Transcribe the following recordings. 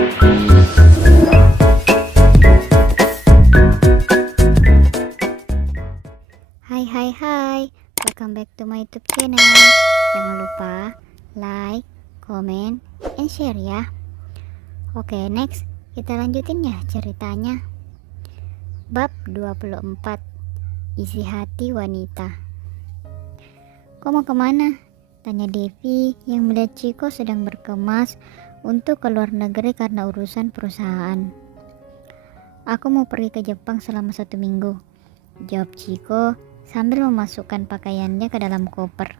Hai, welcome back to my YouTube channel. Jangan lupa like, comment, and share ya. Oke, next kita lanjutin ya ceritanya. Bab 24, isi hati wanita. Kau mau kemana? Tanya Devi yang melihat Chiko sedang berkemas untuk keluar negeri karena urusan perusahaan. Aku mau pergi ke Jepang selama 1 minggu, jawab Chiko sambil memasukkan pakaiannya ke dalam koper.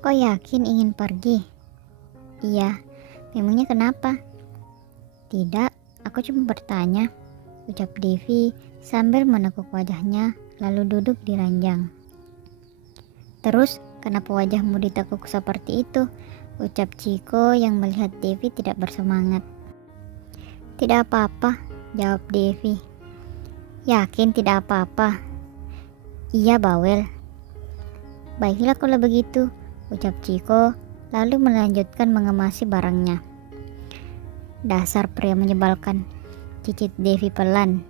Kau yakin ingin pergi? Iya, memangnya kenapa? Tidak, aku cuma bertanya, ucap Devi sambil menekuk wajahnya lalu duduk di ranjang. Terus, kenapa wajahmu ditekuk seperti itu? Ucap Chiko yang melihat Devi tidak bersemangat. Tidak apa-apa, jawab Devi. Yakin tidak apa-apa? Iya bawel. Baiklah kalau begitu, ucap Chiko lalu melanjutkan mengemasi barangnya. Dasar pria menyebalkan, cicit Devi pelan.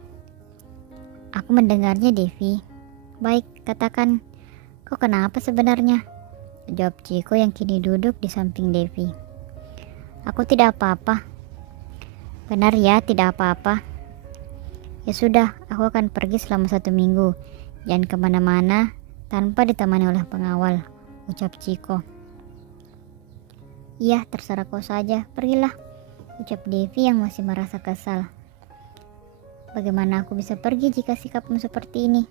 Aku mendengarnya Devi. Baik, katakan, kau kenapa sebenarnya? Jawab Chiko yang kini duduk di samping Devi. Aku tidak apa-apa. Benar ya, tidak apa-apa. Ya sudah, aku akan pergi selama 1 minggu. Jangan kemana-mana tanpa ditemani oleh pengawal, ucap Chiko. Iya, terserah kau saja, pergilah, ucap Devi yang masih merasa kesal. Bagaimana aku bisa pergi jika sikapmu seperti ini?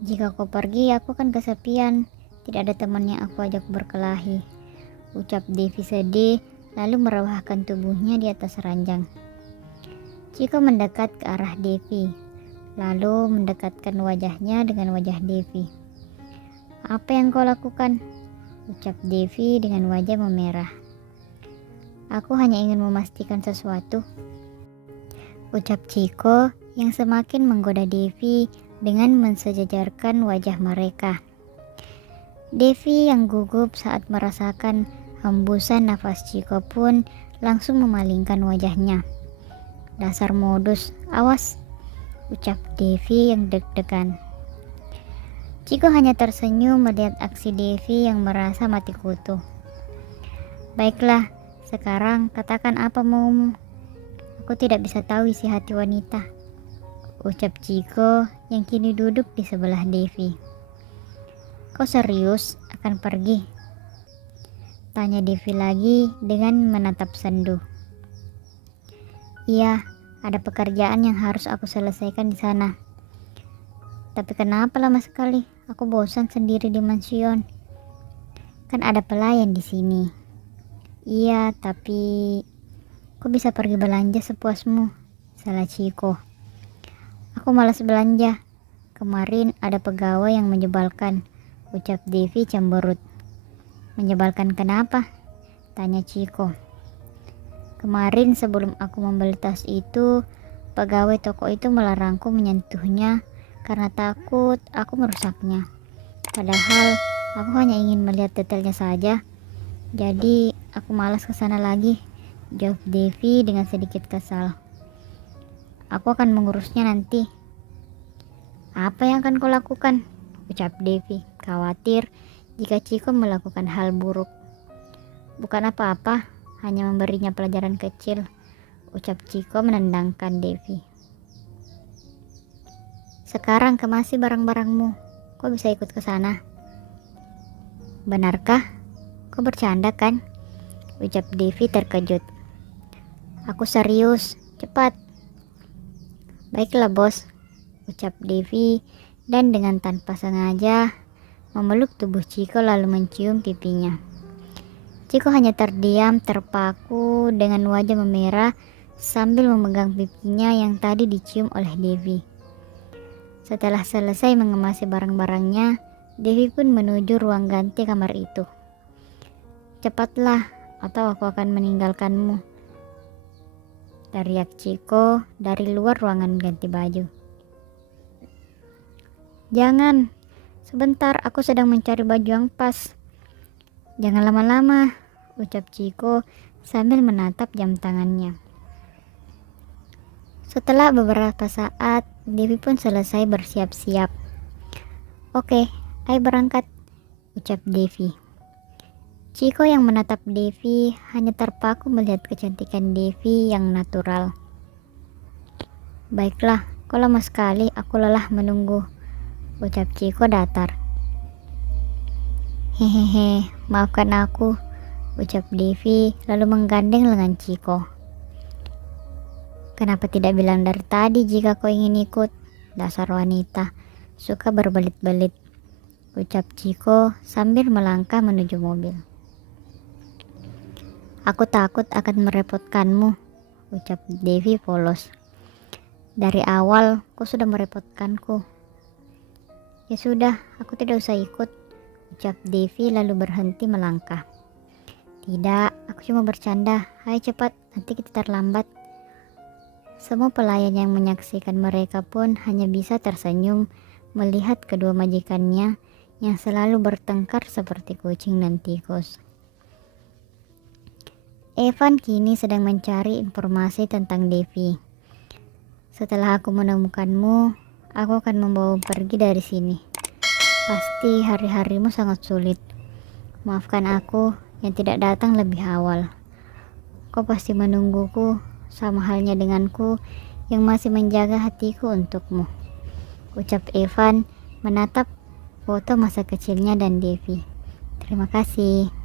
Jika kau pergi, aku akan kesepian. Tidak ada teman yang aku ajak berkelahi, ucap Devi sedih lalu merewahkan tubuhnya di atas ranjang. Chiko mendekat ke arah Devi, lalu mendekatkan wajahnya dengan wajah Devi. Apa yang kau lakukan? Ucap Devi dengan wajah memerah. Aku hanya ingin memastikan sesuatu, ucap Chiko yang semakin menggoda Devi dengan mensejajarkan wajah mereka. Devi yang gugup saat merasakan hembusan nafas Chiko pun langsung memalingkan wajahnya. Dasar modus, awas, ucap Devi yang deg-degan. Chiko hanya tersenyum melihat aksi Devi yang merasa mati kutu. Baiklah, sekarang katakan apa maumu. Aku tidak bisa tahu isi hati wanita, ucap Chiko yang kini duduk di sebelah Devi. Kau serius akan pergi? Tanya Devi lagi dengan menatap sendu. Iya, ada pekerjaan yang harus aku selesaikan di sana. Tapi kenapa lama sekali? Aku bosan sendiri di mansion. Kan ada pelayan di sini. Iya, tapi kau bisa pergi belanja sepuasmu, salah Chiko. Aku malas belanja. Kemarin ada pegawai yang menyebalkan, ucap Devi cemberut. Menyebalkan kenapa? Tanya Chiko. Kemarin sebelum aku membeli tas itu, pegawai toko itu melarangku menyentuhnya karena takut aku merusaknya. Padahal aku hanya ingin melihat detailnya saja. Jadi aku malas ke sana lagi, jawab Devi dengan sedikit kesal. Aku akan mengurusnya nanti. Apa yang akan kau lakukan? Ucap Devi, khawatir jika Chiko melakukan hal buruk. Bukan apa-apa, hanya memberinya pelajaran kecil, ucap Chiko menendangkan Devi. Sekarang kemasi barang-barangmu, kau bisa ikut ke sana. Benarkah? Kau bercanda kan? Ucap Devi terkejut. Aku serius, cepat. Baiklah bos, ucap Devi dan dengan tanpa sengaja memeluk tubuh Chiko lalu mencium pipinya. Chiko hanya terdiam terpaku dengan wajah memerah sambil memegang pipinya yang tadi dicium oleh Devi. Setelah selesai mengemasi barang-barangnya, Devi pun menuju ruang ganti kamar itu. Cepatlah, atau aku akan meninggalkanmu, teriak Chiko dari luar ruangan ganti baju. Jangan, sebentar aku sedang mencari baju yang pas. Jangan lama-lama, ucap Chiko sambil menatap jam tangannya. Setelah beberapa saat, Devi pun selesai bersiap-siap. "Oke, ayo berangkat," ucap Devi. Ciko yang menatap Devi hanya terpaku melihat kecantikan Devi yang natural. "Baiklah, kau lama sekali, aku lelah menunggu," ucap Ciko datar. "Hehehe, maafkan aku," ucap Devi lalu menggandeng lengan Ciko. "Kenapa tidak bilang dari tadi jika kau ingin ikut? Dasar wanita, suka berbelit-belit," ucap Ciko sambil melangkah menuju mobil. "Aku takut akan merepotkanmu," ucap Devi polos. "Dari awal kau sudah merepotkanku." "Ya sudah, aku tidak usah ikut," ucap Devi lalu berhenti melangkah. "Tidak, aku cuma bercanda. Ayo cepat, nanti kita terlambat." Semua pelayan yang menyaksikan mereka pun hanya bisa tersenyum melihat kedua majikannya yang selalu bertengkar seperti kucing dan tikus. Evan kini sedang mencari informasi tentang Devi. "Setelah aku menemukanmu, aku akan membawamu pergi dari sini. Pasti hari-harimu sangat sulit. Maafkan aku yang tidak datang lebih awal. Kau pasti menungguku, sama halnya denganku yang masih menjaga hatiku untukmu," ucap Evan menatap foto masa kecilnya dan Devi. "Terima kasih."